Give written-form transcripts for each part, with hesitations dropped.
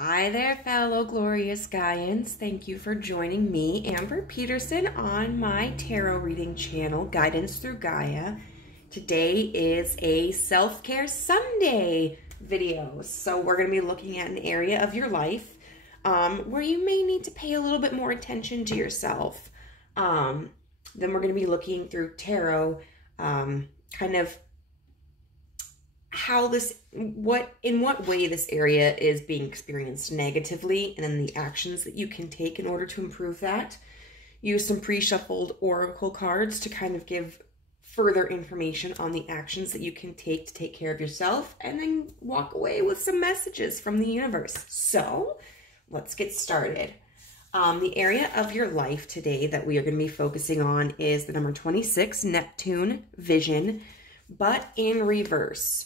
Hi there, fellow glorious Gaians. Thank you for joining me, Amber Peterson, on my tarot reading channel, Guidance Through Gaia. Today is a self-care Sunday video. So we're going to be looking at an area of your life where you may need to pay a little bit more attention to yourself. Then we're going to be looking through tarot, kind of how this, in what way this area is being experienced negatively, and then the actions that you can take in order to improve that. Use some pre-shuffled oracle cards to kind of give further information on the actions that you can take care of yourself, and then walk away with some messages from the universe. So let's get started. The area of your life today that we are going to be focusing on is the number 26, Neptune vision, but in reverse.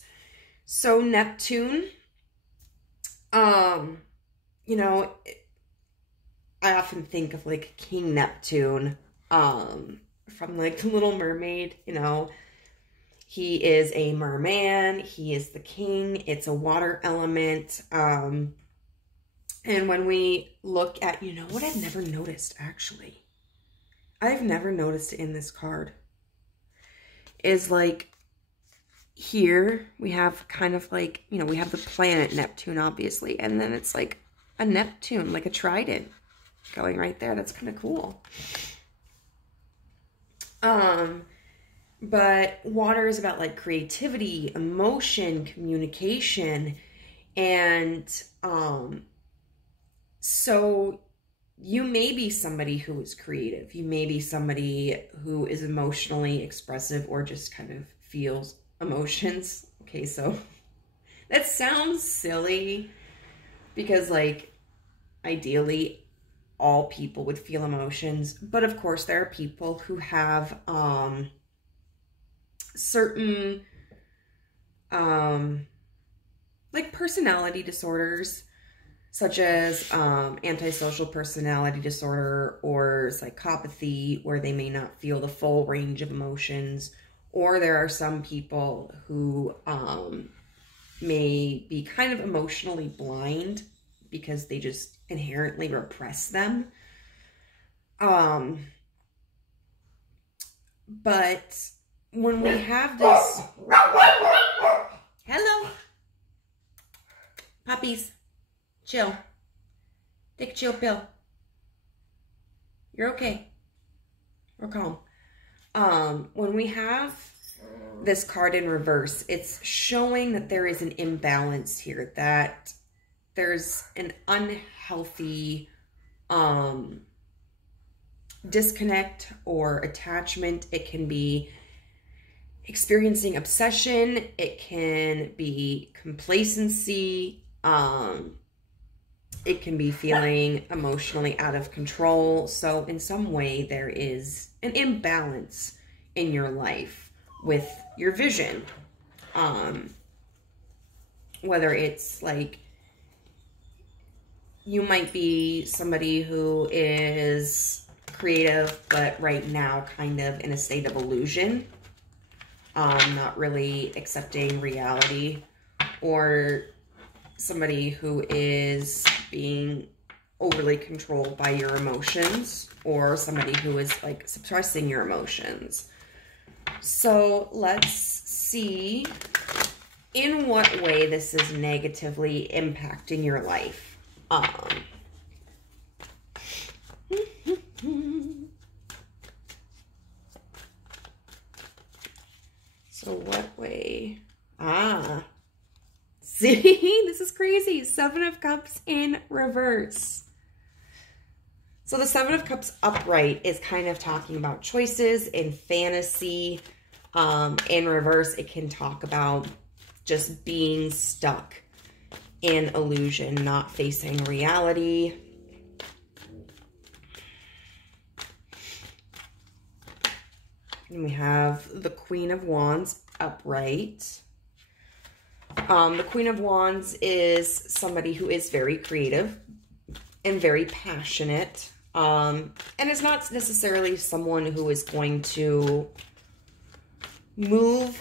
So Neptune, you know, I often think of like King Neptune, from like The Little Mermaid. You know, he is a merman, he is the king, it's a water element. And when we look at, you know what I've never noticed, actually, I've never noticed it in this card, is like, here we have kind of like, you know, we have the planet Neptune, obviously, and then it's like a Neptune, like a trident going right there. That's kind of cool. But water is about like creativity, emotion, communication, and so you may be somebody who is creative. You may be somebody who is emotionally expressive or just kind of feels emotions. Okay, so that sounds silly because, like, ideally all people would feel emotions, but of course there are people who have certain like personality disorders, such as antisocial personality disorder or psychopathy, where they may not feel the full range of emotions. Or there are some people who may be kind of emotionally blind because they just inherently repress them. But when we have this... Hello! Puppies, chill. Take a chill pill. You're okay. We're calm. When we have this card in reverse, it's showing that there is an imbalance here, that there's an unhealthy disconnect or attachment. It can be experiencing obsession, it can be complacency, it can be feeling emotionally out of control. So in some way there is an imbalance in your life with your vision. Whether it's like, you might be somebody who is creative, but right now kind of in a state of illusion, not really accepting reality, or somebody who is being overly controlled by your emotions, or somebody who is like suppressing your emotions. So let's see in what way this is negatively impacting your life. So what way? See, this is crazy. Seven of Cups in reverse. So the Seven of Cups upright is kind of talking about choices in fantasy. In reverse, it can talk about just being stuck in illusion, not facing reality. And we have the Queen of Wands upright. The Queen of Wands is somebody who is very creative and very passionate, and is not necessarily someone who is going to move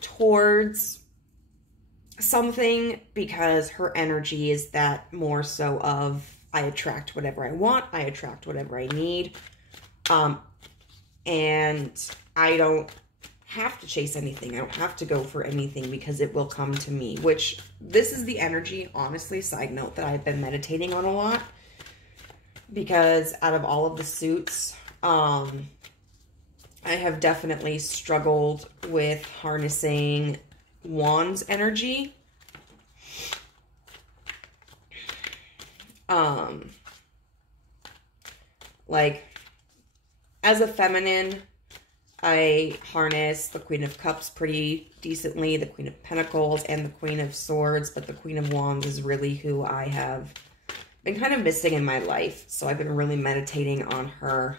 towards something, because her energy is that more so of, I attract whatever I want, I attract whatever I need, and I don't have to chase anything. I don't have to go for anything because it will come to me, which this is the energy, honestly, side note, that I've been meditating on a lot, because out of all of the suits, I have definitely struggled with harnessing Wands energy. Like, as a feminine, I harness the Queen of Cups pretty decently, the Queen of Pentacles, and the Queen of Swords, but the Queen of Wands is really who I have been kind of missing in my life, so I've been really meditating on her.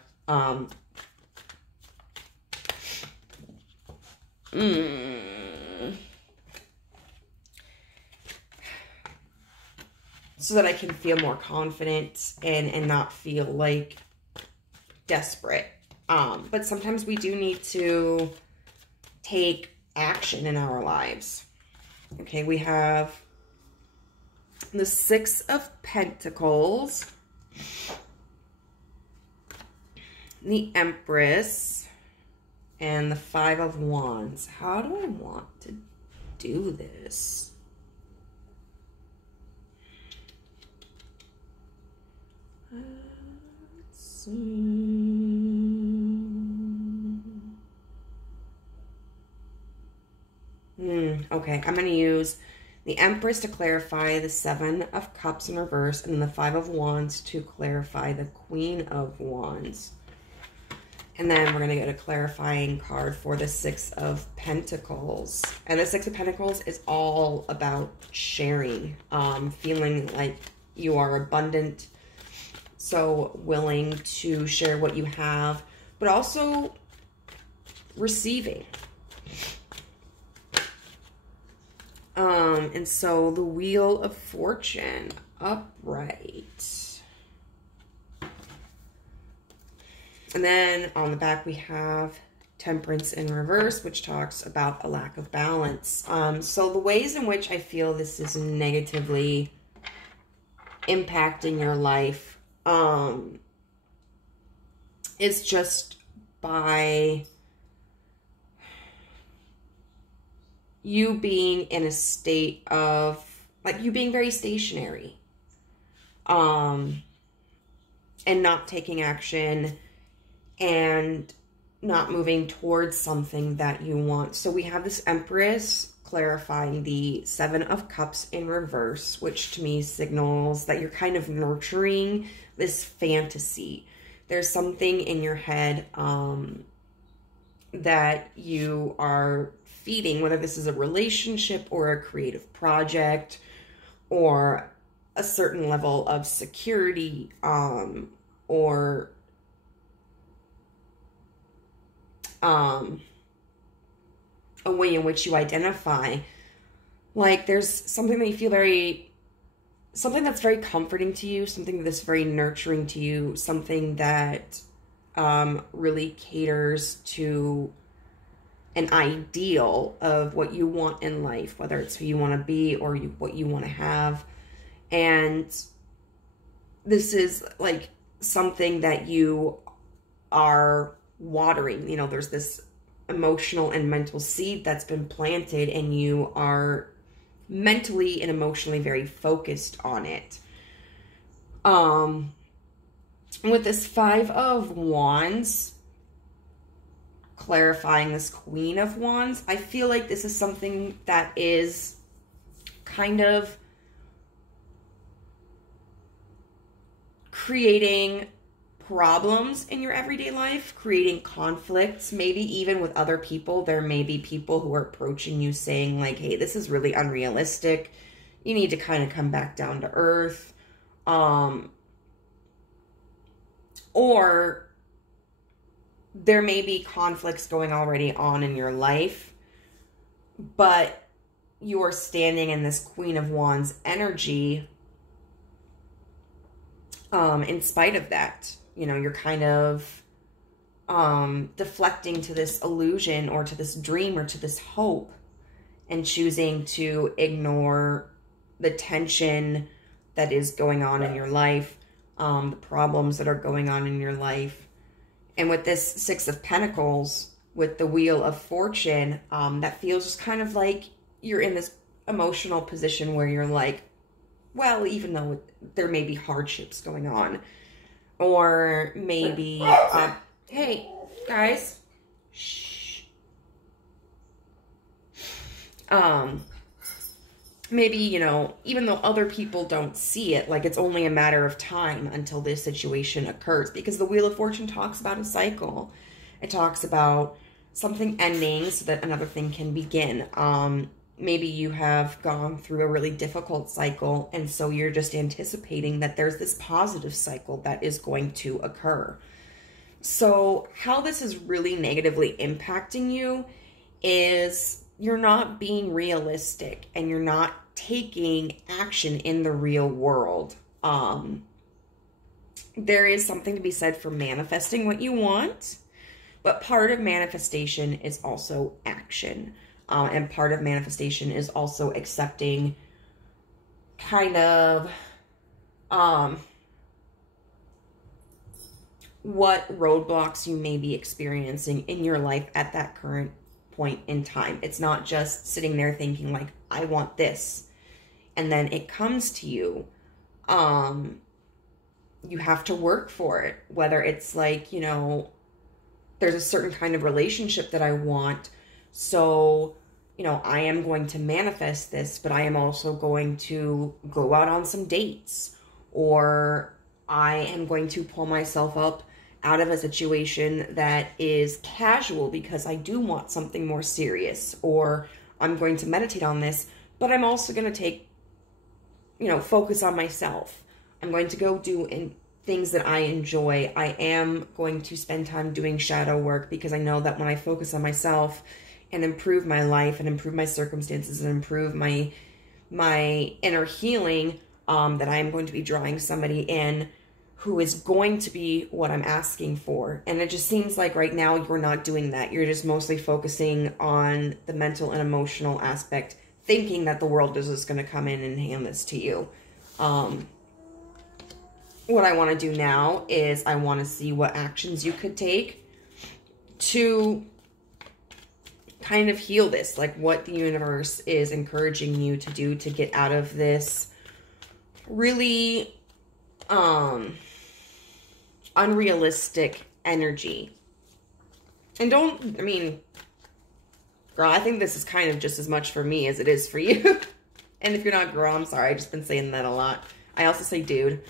So that I can feel more confident and not feel like desperate. But sometimes we do need to take action in our lives. Okay, we have the Six of Pentacles, the Empress, and the Five of Wands. How do I want to do this? Let's see. Okay, I'm going to use the Empress to clarify the Seven of Cups in reverse, and then the Five of Wands to clarify the Queen of Wands. And then we're going to get a clarifying card for the Six of Pentacles. And the Six of Pentacles is all about sharing, feeling like you are abundant, so willing to share what you have, but also receiving. And so the Wheel of Fortune upright. And then on the back we have Temperance in reverse, which talks about a lack of balance. So the ways in which I feel this is negatively impacting your life is just by you being in a state of, like, you being very stationary, and not taking action and not moving towards something that you want. So we have this Empress clarifying the Seven of Cups in reverse, which to me signals that you're kind of nurturing this fantasy. There's something in your head that you are feeding, whether this is a relationship or a creative project or a certain level of security, or a way in which you identify. Like, there's something that you feel something that's very comforting to you, something that's very nurturing to you, something that really caters to an ideal of what you want in life, whether it's who you want to be or what you want to have. And this is like something that you are watering. You know, there's this emotional and mental seed that's been planted, and you are mentally and emotionally very focused on it. With this Five of Wands clarifying this Queen of Wands, I feel like this is something that is kind of creating problems in your everyday life, creating conflicts, maybe even with other people. There may be people who are approaching you saying like, hey, this is really unrealistic. You need to kind of come back down to earth. Or there may be conflicts going already on in your life, but you're standing in this Queen of Wands energy in spite of that. You know, you're kind of deflecting to this illusion or to this dream or to this hope. and choosing to ignore the tension that is going on in your life, the problems that are going on in your life. And with this Six of Pentacles, with the Wheel of Fortune, that feels just kind of like you're in this emotional position where you're like, well, even though there may be hardships going on, or maybe, hey, guys, shh. Maybe, you know, even though other people don't see it, like it's only a matter of time until this situation occurs, because the Wheel of Fortune talks about a cycle. It talks about something ending so that another thing can begin. Maybe you have gone through a really difficult cycle, and so you're just anticipating that there's this positive cycle that is going to occur. So how this is really negatively impacting you is you're not being realistic, and you're not taking action in the real world. There is something to be said for manifesting what you want, but part of manifestation is also action. And part of manifestation is also accepting kind of what roadblocks you may be experiencing in your life at that current point in time. It's not just sitting there thinking like, I want this, and then it comes to you. You have to work for it. Whether it's like, you know, there's a certain kind of relationship that I want, so, you know, I am going to manifest this, but I am also going to go out on some dates, or I am going to pull myself up out of a situation that is casual because I do want something more serious, or I'm going to meditate on this, but I'm also going to take, you know, focus on myself. I'm going to go do things that I enjoy. I am going to spend time doing shadow work, because I know that when I focus on myself and improve my life and improve my circumstances and improve my inner healing, that I am going to be drawing somebody in who is going to be what I'm asking for. And it just seems like right now you're not doing that. You're just mostly focusing on the mental and emotional aspect, thinking that the world is just going to come in and hand this to you. What I want to do now is I want to see what actions you could take to kind of heal this, like what the universe is encouraging you to do to get out of this really unrealistic energy. And don't, I mean, girl, I think this is kind of just as much for me as it is for you. And if you're not girl, I'm sorry, I've just been saying that a lot. I also say dude.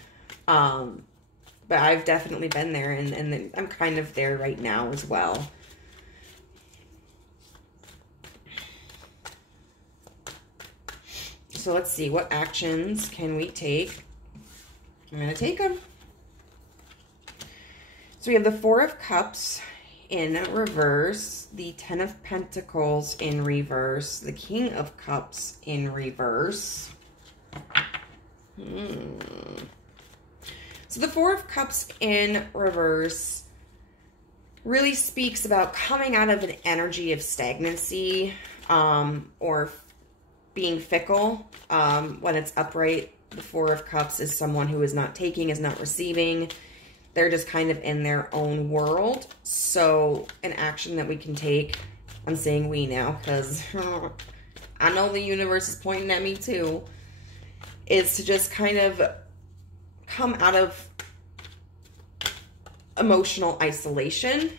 But I've definitely been there, and I'm kind of there right now as well. So let's see, what actions can we take? I'm going to take them. So we have the Four of Cups in reverse, the Ten of Pentacles in reverse, the King of Cups in reverse. So the Four of Cups in reverse really speaks about coming out of an energy of stagnancy, or being fickle. When it's upright, the Four of Cups is someone who is not taking, is not receiving. They're just kind of in their own world. So an action that we can take, I'm saying we now because I know the universe is pointing at me too, is to just kind of come out of emotional isolation.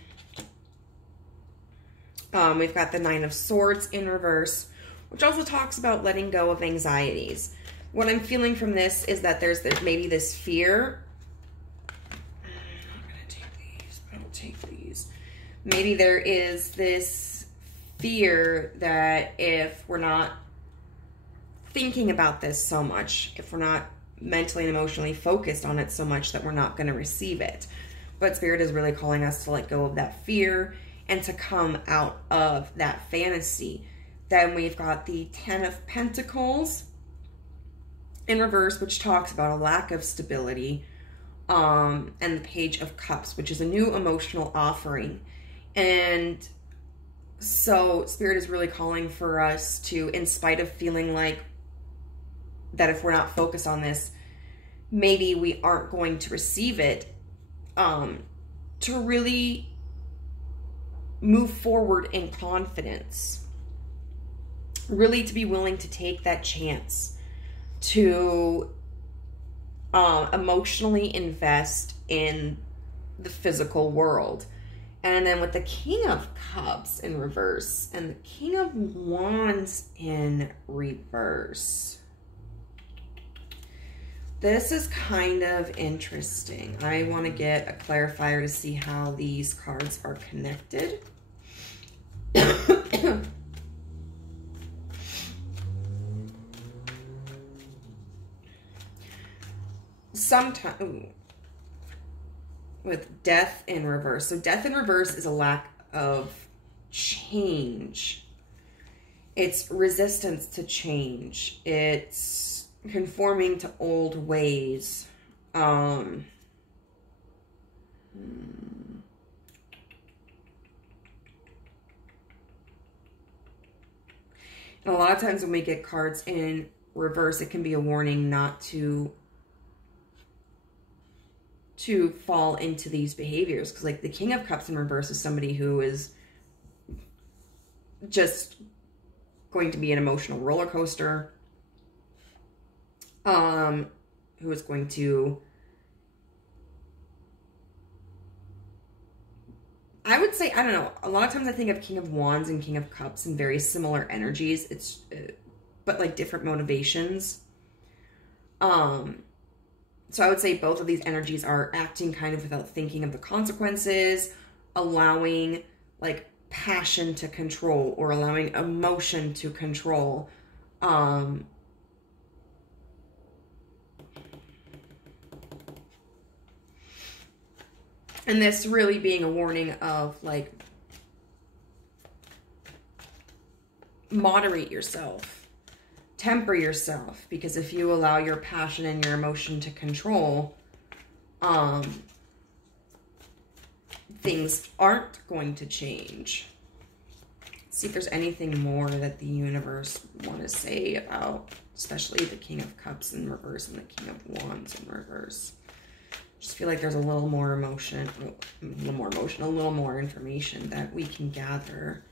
We've got the Nine of Swords in reverse, which also talks about letting go of anxieties. What I'm feeling from this is that there's maybe this fear. I'm not going to take these. I don't take these. Maybe there is this fear that if we're not thinking about this so much, if we're not mentally and emotionally focused on it so much, that we're not going to receive it. But Spirit is really calling us to let go of that fear and to come out of that fantasy. Then we've got the Ten of Pentacles in reverse, which talks about a lack of stability, and the Page of Cups, which is a new emotional offering. And So Spirit is really calling for us to, in spite of feeling like that if we're not focused on this, maybe we aren't going to receive it, to really move forward in confidence. Really to be willing to take that chance to emotionally invest in the physical world. And then with the King of Cups in reverse and the King of Wands in reverse, this is kind of interesting. I want to get a clarifier to see how these cards are connected. Sometimes with Death in reverse. So Death in reverse is a lack of change. It's resistance to change. It's conforming to old ways. And a lot of times when we get cards in reverse, it can be a warning not to fall into these behaviors. Because like the King of Cups in reverse is somebody who is just going to be an emotional roller coaster. Who is going to, I would say, I don't know, a lot of times I think of King of Wands and King of Cups in very similar energies. It's, but like different motivations. So I would say both of these energies are acting kind of without thinking of the consequences, allowing like passion to control or allowing emotion to control. And this really being a warning of like, moderate yourself, temper yourself, because if you allow your passion and your emotion to control, things aren't going to change. Let's see if there's anything more that the universe want to say about, especially the King of Cups in reverse and the King of Wands in reverse. Just feel like there's a little more emotion, a little more information that we can gather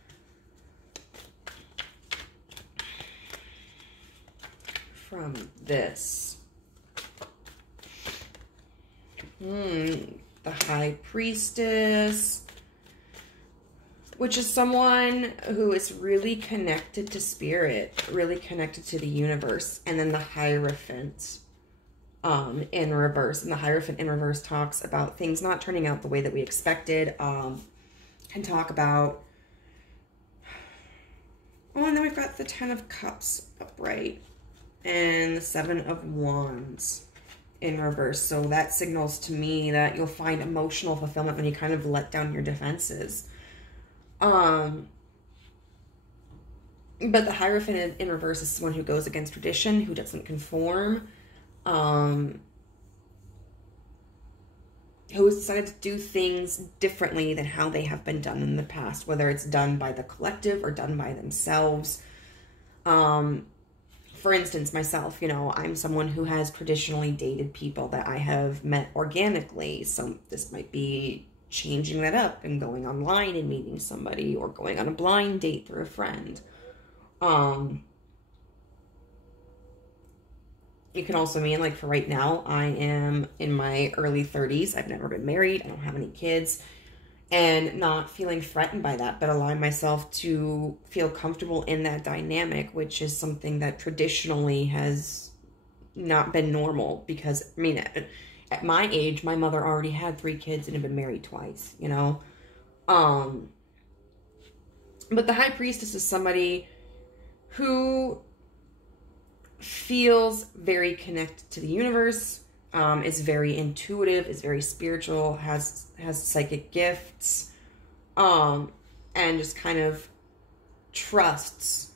from this. The High Priestess, which is someone who is really connected to spirit, really connected to the universe. And then the Hierophant in reverse. And the Hierophant in reverse talks about things not turning out the way that we expected. Can talk about, oh, and then we've got the 10 of Cups upright and the 7 of Wands in reverse. So that signals to me that you'll find emotional fulfillment when you kind of let down your defenses. But the Hierophant in reverse is someone who goes against tradition, who doesn't conform, who has decided to do things differently than how they have been done in the past, whether it's done by the collective or done by themselves. For instance, myself, you know, I'm someone who has traditionally dated people that I have met organically. So this might be changing that up and going online and meeting somebody, or going on a blind date through a friend. It can also mean, like, for right now, I am in my early 30s. I've never been married. I don't have any kids. And not feeling threatened by that, but allowing myself to feel comfortable in that dynamic, which is something that traditionally has not been normal. Because, I mean, at my age, my mother already had 3 kids and had been married twice, you know? But the High Priestess is somebody who feels very connected to the universe, is very intuitive, is very spiritual, has psychic gifts, and just kind of trusts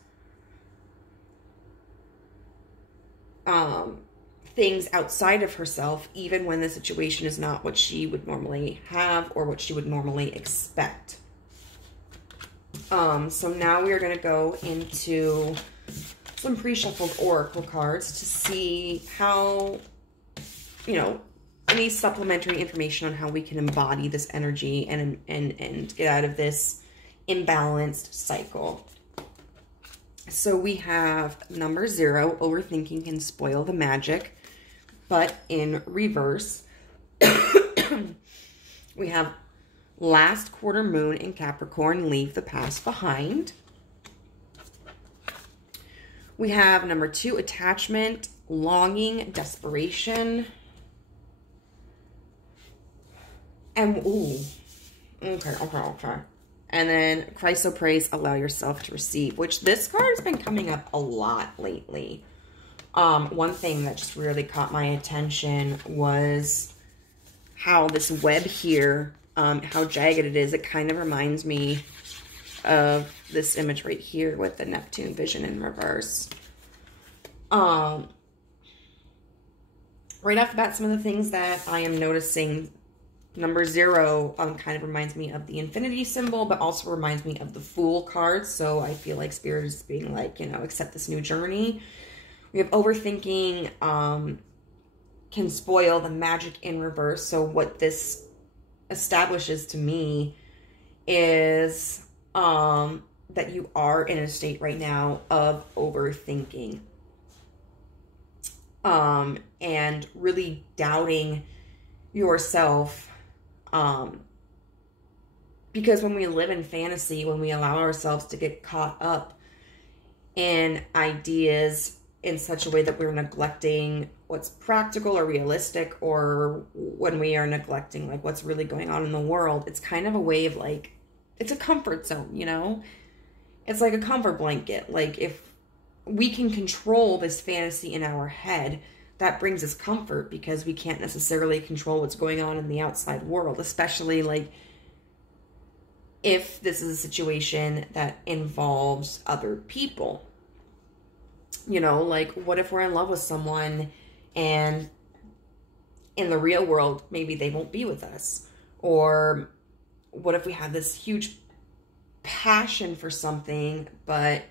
things outside of herself, even when the situation is not what she would normally have or what she would normally expect. So now we are going to go into some pre-shuffled oracle cards to see how, you know, any supplementary information on how we can embody this energy and get out of this imbalanced cycle. So we have number 0, overthinking can spoil the magic, but in reverse. We have last quarter moon in Capricorn, leave the past behind. We have number 2, attachment, longing, desperation. And, ooh, okay. And then Christ so praise, allow yourself to receive, which this card has been coming up a lot lately. One thing that just really caught my attention was how this web here, how jagged it is. It kind of reminds me of this image right here with the Neptune vision in reverse. Right off the bat, some of the things that I am noticing, number 0 kind of reminds me of the infinity symbol, but also reminds me of the Fool card. So I feel like Spirit is being like, you know, accept this new journey. We have overthinking can spoil the magic in reverse. So what this establishes to me is that you are in a state right now of overthinking and really doubting yourself. Because when we live in fantasy, when we allow ourselves to get caught up in ideas in such a way that we're neglecting what's practical or realistic, or when we are neglecting like what's really going on in the world, it's kind of a way of like, it's a comfort zone, you know? It's like a comfort blanket. Like if we can control this fantasy in our head, that brings us comfort because we can't necessarily control what's going on in the outside world, especially like if this is a situation that involves other people. You know, like what if we're in love with someone and in the real world, maybe they won't be with us? Or what if we have this huge passion for something, but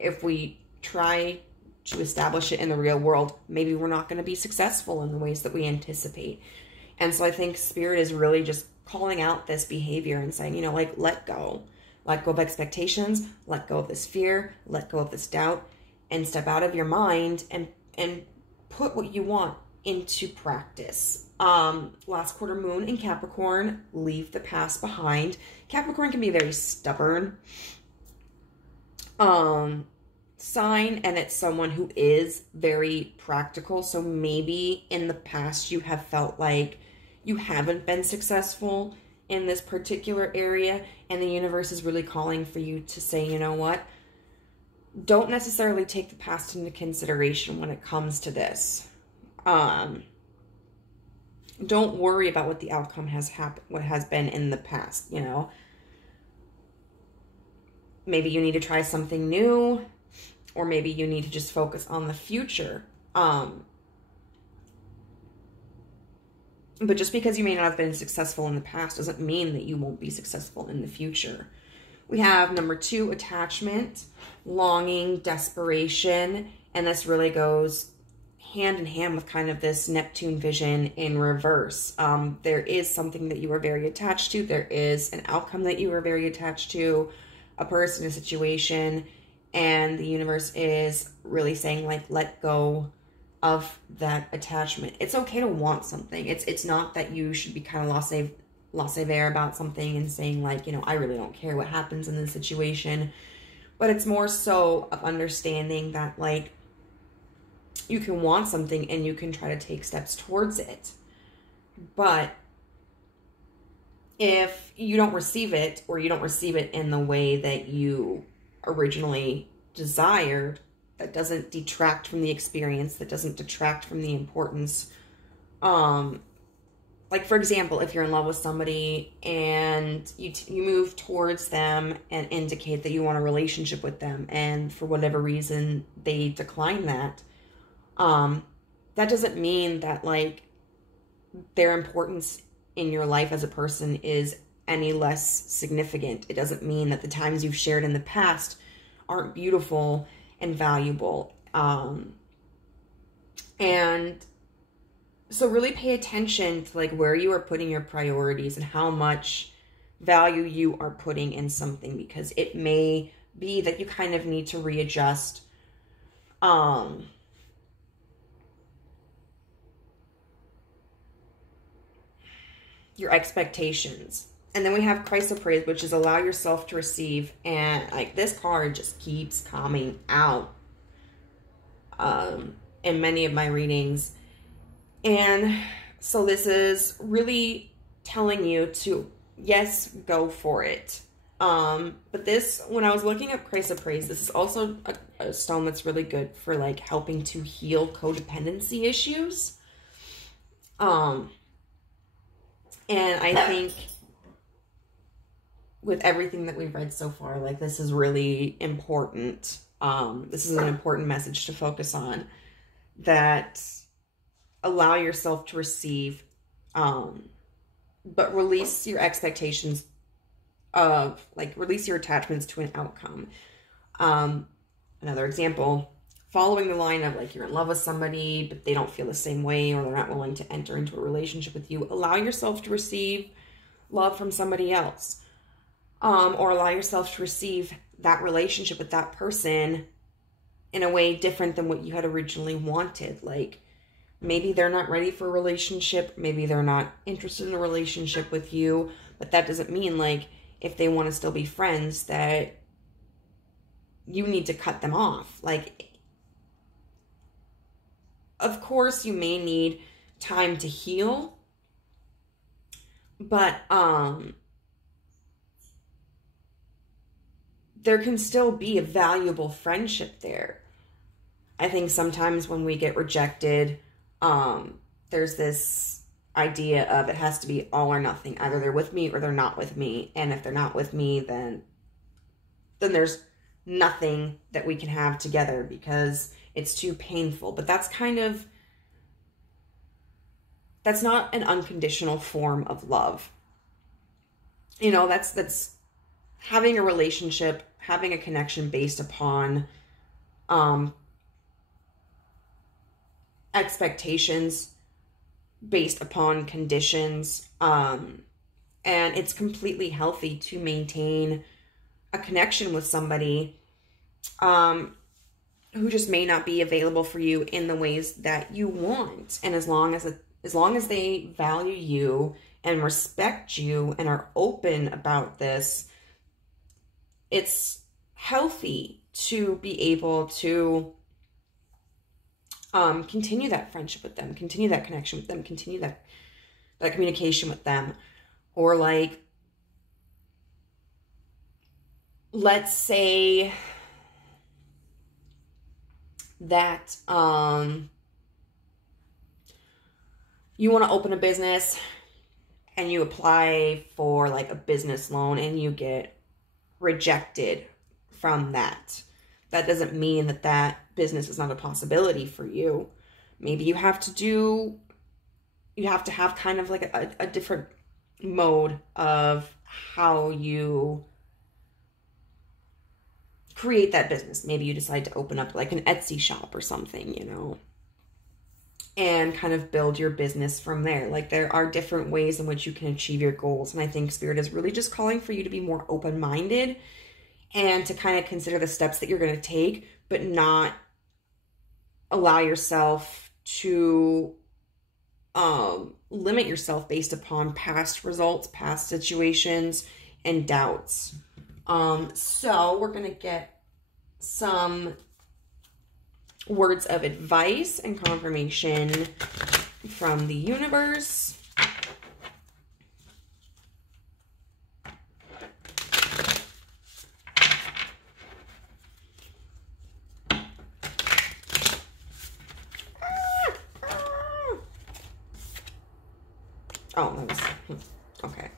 if we try to establish it in the real world, maybe we're not going to be successful in the ways that we anticipate. And so I think Spirit is really just calling out this behavior and saying, you know, like, let go of expectations, let go of this fear, let go of this doubt, and step out of your mind and put what you want into practice. Last quarter moon in Capricorn, leave the past behind. Capricorn can be very stubborn sign, and it's someone who is very practical. So maybe in the past you have felt like you haven't been successful in this particular area, and the universe is really calling for you to say, you know what? Don't necessarily take the past into consideration when it comes to this. Don't worry about what the outcome has happened, what has been in the past, you know. Maybe you need to try something new, or maybe you need to just focus on the future. But just because you may not have been successful in the past doesn't mean that you won't be successful in the future. We have number 2, attachment, longing, desperation, and this really goes hand in hand with kind of this Neptune vision in reverse. There is something that you are very attached to. There is an outcome that you are very attached to, a person, a situation, and the universe is really saying, like, let go of that attachment. It's okay to want something. It's not that you should be kind of laissez-faire about something and saying, like, you know, I really don't care what happens in this situation. But it's more so of understanding that, like, you can want something and you can try to take steps towards it. But if you don't receive it, or you don't receive it in the way that you originally desired, that doesn't detract from the experience, that doesn't detract from the importance. Like, for example, if you're in love with somebody and you move towards them and indicate that you want a relationship with them, and for whatever reason they decline that, that doesn't mean that, like, their importance in your life as a person is any less significant. It doesn't mean that the times you've shared in the past aren't beautiful and valuable. And so really pay attention to like where you are putting your priorities and how much value you are putting in something, because it may be that you kind of need to readjust your expectations. And then we have chrysoprase, which is allow yourself to receive. And like this card just keeps coming out in many of my readings. And so this is really telling you to, yes, go for it. But this, when I was looking up chrysoprase, this is also a stone that's really good for like helping to heal codependency issues. And I think with everything that we've read so far, like this is really important. This is an important message to focus on, that allow yourself to receive, but release your expectations of, like, release your attachments to an outcome. Another example, following the line of like you're in love with somebody, but they don't feel the same way, or they're not willing to enter into a relationship with you. Allow yourself to receive love from somebody else. Or allow yourself to receive that relationship with that person in a way different than what you had originally wanted. Like, maybe they're not ready for a relationship. Maybe they're not interested in a relationship with you. But that doesn't mean, like, if they want to still be friends, that you need to cut them off. Like, of course, you may need time to heal. But, there can still be a valuable friendship there. I think sometimes when we get rejected, there's this idea of it has to be all or nothing. Either they're with me or they're not with me. And if they're not with me, then there's nothing that we can have together because it's too painful. But that's not an unconditional form of love. You know, that's having a relationship, having a connection based upon expectations, based upon conditions. And it's completely healthy to maintain a connection with somebody who just may not be available for you in the ways that you want. And as long as they value you and respect you and are open about this, it's healthy to be able to continue that friendship with them, continue that connection with them, continue that communication with them. Or like, let's say that you want to open a business and you apply for like a business loan and you get rejected from that. That doesn't mean that that business is not a possibility for you. Maybe you have to have kind of like a different mode of how you create that business. Maybe you decide to open up like an Etsy shop or something, you know, and kind of build your business from there. Like, there are different ways in which you can achieve your goals. And I think Spirit is really just calling for you to be more open-minded and to kind of consider the steps that you're going to take, but not allow yourself to limit yourself based upon past results, past situations, and doubts. So we're going to get some words of advice and confirmation from the universe. Oh, that was, okay.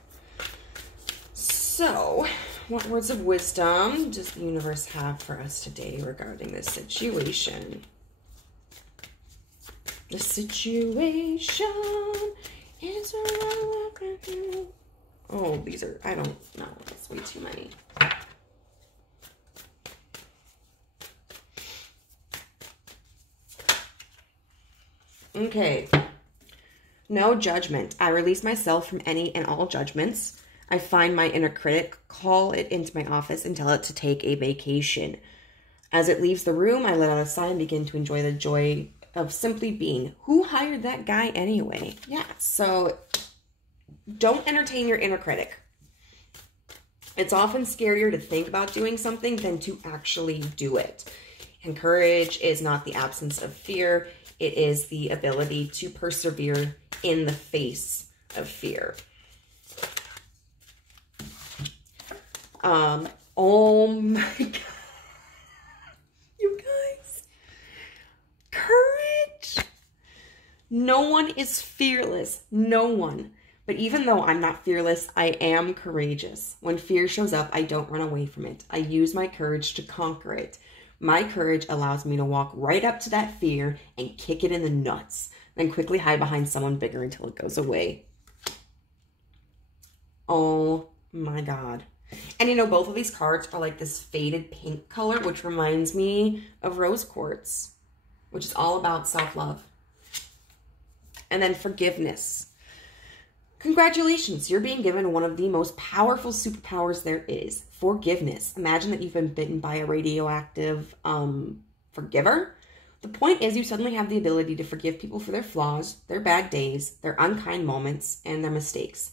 So, what words of wisdom does the universe have for us today regarding this situation? The situation is Oh, these are, I don't know. It's way too many. Okay. No judgment. I release myself from any and all judgments. I find my inner critic, call it into my office, and tell it to take a vacation. As it leaves the room, I let out a sigh and begin to enjoy the joy of simply being. Who hired that guy anyway? Yeah, so don't entertain your inner critic. It's often scarier to think about doing something than to actually do it. And courage is not the absence of fear. It is the ability to persevere in the face of fear. Oh my God. You guys. Courage. No one is fearless. No one. But even though I'm not fearless, I am courageous. When fear shows up, I don't run away from it. I use my courage to conquer it. My courage allows me to walk right up to that fear and kick it in the nuts, then quickly hide behind someone bigger until it goes away. Oh my God. And you know, both of these cards are like this faded pink color, which reminds me of rose quartz, which is all about self-love. And then forgiveness. Congratulations, you're being given one of the most powerful superpowers there is. Forgiveness. Imagine that you've been bitten by a radioactive forgiver. The point is you suddenly have the ability to forgive people for their flaws, their bad days, their unkind moments, and their mistakes.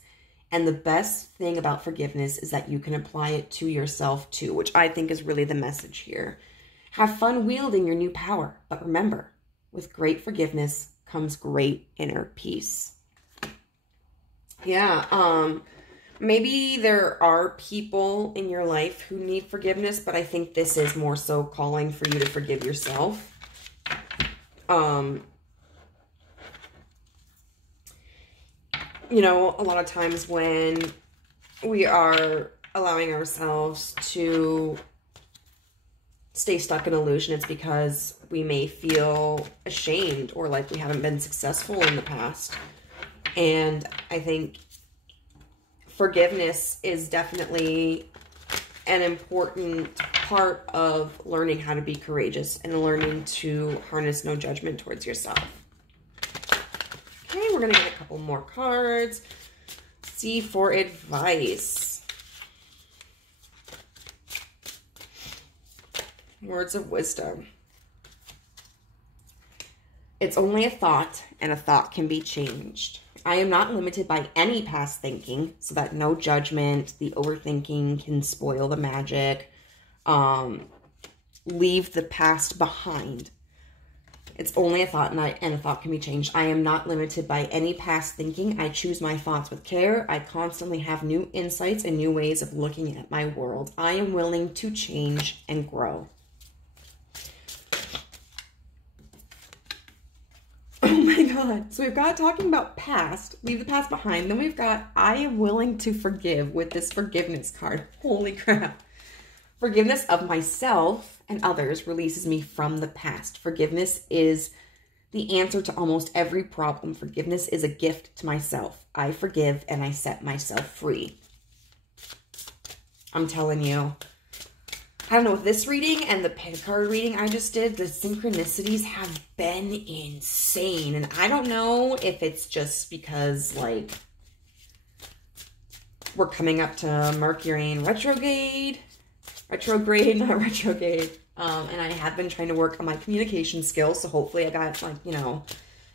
And the best thing about forgiveness is that you can apply it to yourself too, which I think is really the message here. Have fun wielding your new power, but remember, with great forgiveness comes great inner peace. Yeah, maybe there are people in your life who need forgiveness, but I think this is more so calling for you to forgive yourself. You know, a lot of times when we are allowing ourselves to stay stuck in illusion, it's because we may feel ashamed or like we haven't been successful in the past. And I think forgiveness is definitely an important part of learning how to be courageous and learning to harness no judgment towards yourself. Okay, we're going to get a couple more cards. See for advice. Words of wisdom. It's only a thought, and a thought can be changed. I am not limited by any past thinking, so that no judgment, the overthinking can spoil the magic. Leave the past behind. It's only a thought, and a thought can be changed. I am not limited by any past thinking. I choose my thoughts with care. I constantly have new insights and new ways of looking at my world. I am willing to change and grow. Oh my God. So we've got talking about past, leave the past behind. Then we've got I am willing to forgive with this forgiveness card. Holy crap. Forgiveness of myself and others releases me from the past. Forgiveness is the answer to almost every problem. Forgiveness is a gift to myself. I forgive and I set myself free. I'm telling you. I don't know, with this reading and the pin card reading I just did, the synchronicities have been insane. And I don't know if it's just because, like, we're coming up to Mercury in retrograde, not retrograde. And I have been trying to work on my communication skills, so hopefully I got, like, you know,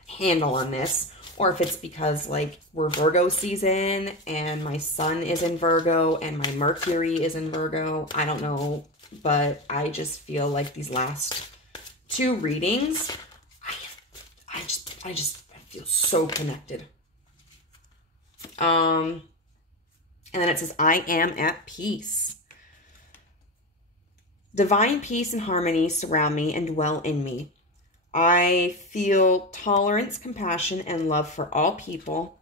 handle on this. Or if it's because, like, we're Virgo season and my sun is in Virgo and my Mercury is in Virgo. I don't know. But I just feel like these last two readings, I feel so connected. And then it says, I am at peace. Divine peace and harmony surround me and dwell in me. I feel tolerance, compassion, and love for all people,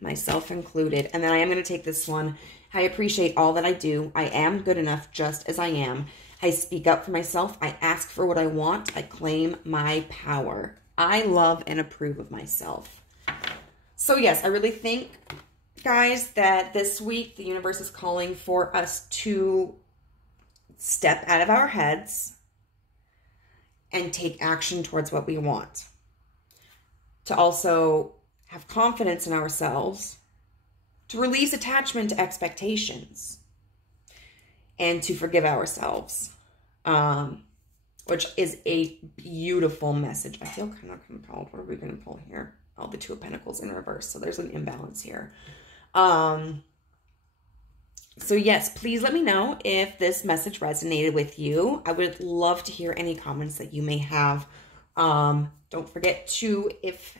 myself included. And then I am going to take this one. I appreciate all that I do. I am good enough just as I am. I speak up for myself. I ask for what I want. I claim my power. I love and approve of myself. So yes, I really think guys, that this week the universe is calling for us to step out of our heads and take action towards what we want. To also have confidence in ourselves, to release attachment to expectations, and to forgive ourselves, which is a beautiful message. I feel kind of compelled. What are we going to pull here? Oh, the Two of Pentacles in reverse. So there's an imbalance here. So yes, please let me know if this message resonated with you. I would love to hear any comments that you may have. Don't forget to, if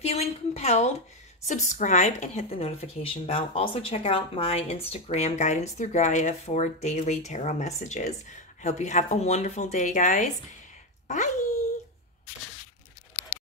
feeling compelled, subscribe and hit the notification bell. Also check out my Instagram, Guidance Through Gaia, for daily tarot messages. I hope you have a wonderful day, guys. Bye.